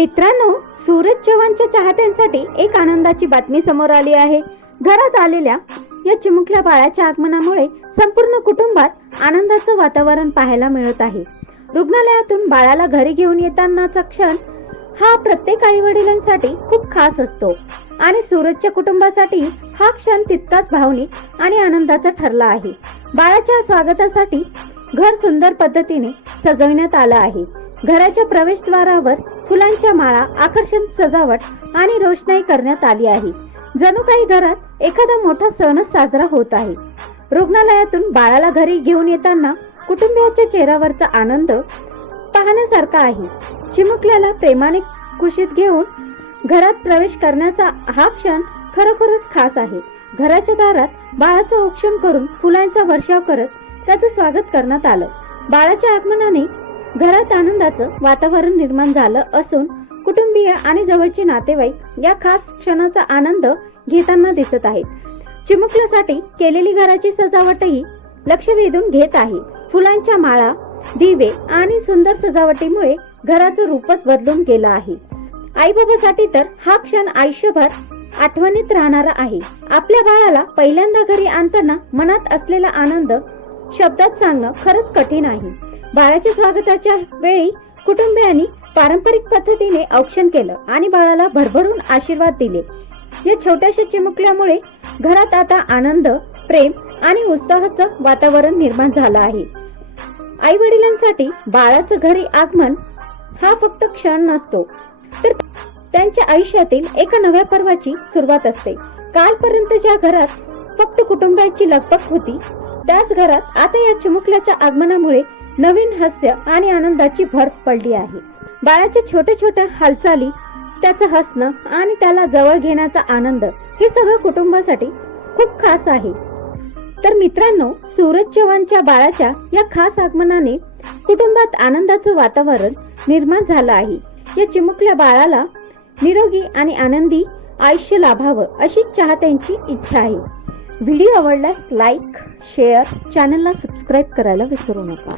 मित्रांनो, सूरज चव्हाणच्या चाहत्यांसाठी एक आनंदाची बातमी समोर आली आहे। घरात आलेल्या या चिमुकल्या बाळाच्या आगमनामुळे संपूर्ण कुटुंबात आनंदाचं वातावरण पाहायला मिळत आहे। रुग्णालयातून बाळाला घरी घेऊन येतानाचा क्षण हा प्रत्येक आई-वडिलांसाठी खूप खास असतो आणि सूरजच्या कुटुंबासाठी हा क्षण तितकाच भावनिक आणि आनंदाचा ठरला आहे। बाळाच्या स्वागतासाठी घर सुंदर पद्धतीने सजवण्यात आलं आहे। घराच्या प्रवेशद्वारावर फुलांच्या माळा, आकर्षक सजावट आणि रोषणाई करण्यात आली आहे। जणू काही घरात एखादा मोठा सणच साजरा होत आहे। रुग्णालयातून बाळाला घरी घेऊन येताना कुटुंबियाच्या चेहऱ्यावरचा आनंद पाहण्यासारखा आहे। चिमुकल्याला प्रेमाने कुशीत घेऊन घरात प्रवेश करण्याचा हा क्षण खरोखरच खास आहे। घराच्या दारात बाळाचं औक्षण करून फुलांचा वर्षाव करत त्याचं स्वागत करण्यात आलं। बाळाच्या आगमनाने घरात आनंदाचं वातावरण निर्माण झालं असून कुटुंबीय आणि जवळचे नातेवाईक या खास क्षणाचा आनंद घेताना दिसत आहेत। चिमुकल्यासाठी केलेली घराची सजावटही लक्ष वेधून घेत आहे। फुलांच्या माळा, दिवे आणि सुंदर सजावटीमुळे घराचं रूपच बदलून गेलं आहे। आई बाबासाठी तर हा क्षण आयुष्यभर आठवणीत राहणारा आहे। आपल्या बाळाला पहिल्यांदा घरी आणताना मनात असलेला आनंद शब्दात सांगणं खरंच कठीण आहे। बाळाच्या स्वागताच्या वेळी कुटुंबियांनी पारंपरिक पद्धतीने औक्षण केलं आणि बाळाला भरभरून आशीर्वाद दिले। या छोट्याशा चिमुकल्यामुळे घरात आता आनंद, प्रेम आणि उत्साहाचं वातावरण निर्माण झालं आहे। आई वडिलांसाठी बाळाचं घरी आगमन हा फक्त क्षण नसतो, तर त्यांच्या आयुष्यातील एका नव्या पर्वाची सुरुवात असते। कालपर्यंत ज्या घरात फक्त कुटुंबाची लगबग होती, त्याच घरात आता या चिमुकल्याच्या आगमनामुळे नवीन हास्य आणि आनंदाची भर पडली आहे। बाळाच्या छोट्या छोट्या हालचाली, त्याचं हसणं आणि त्याला जवळ घेण्याचा आनंद हे सगळं कुटुंबासाठी खूप खास आहे। तर मित्रांनो, सूरज चव्हाणच्या बाळाच्या या खास आगमनाने कुटुंबात आनंदाचं वातावरण निर्माण झालं आहे। या चिमुकल्या बाळाला निरोगी आणि आनंदी आयुष्य लाभावं अशी चाहत्यांची इच्छा आहे। व्हिडिओ आवडल्यास लाईक, शेअर, चॅनलला सबस्क्राईब करायला विसरू नका।